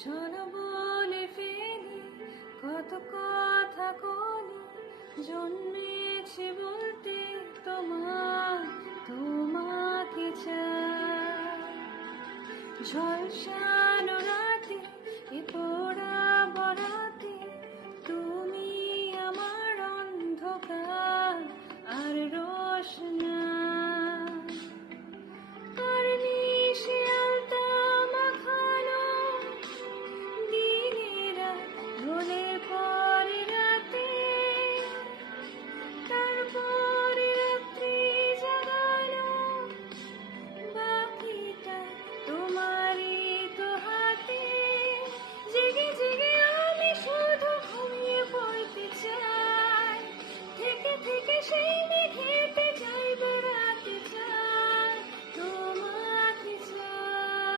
চলো বলে ফেলি কত কথা কলি, জন্মেছে বলতে তোমাকে চাই। ঝলসানো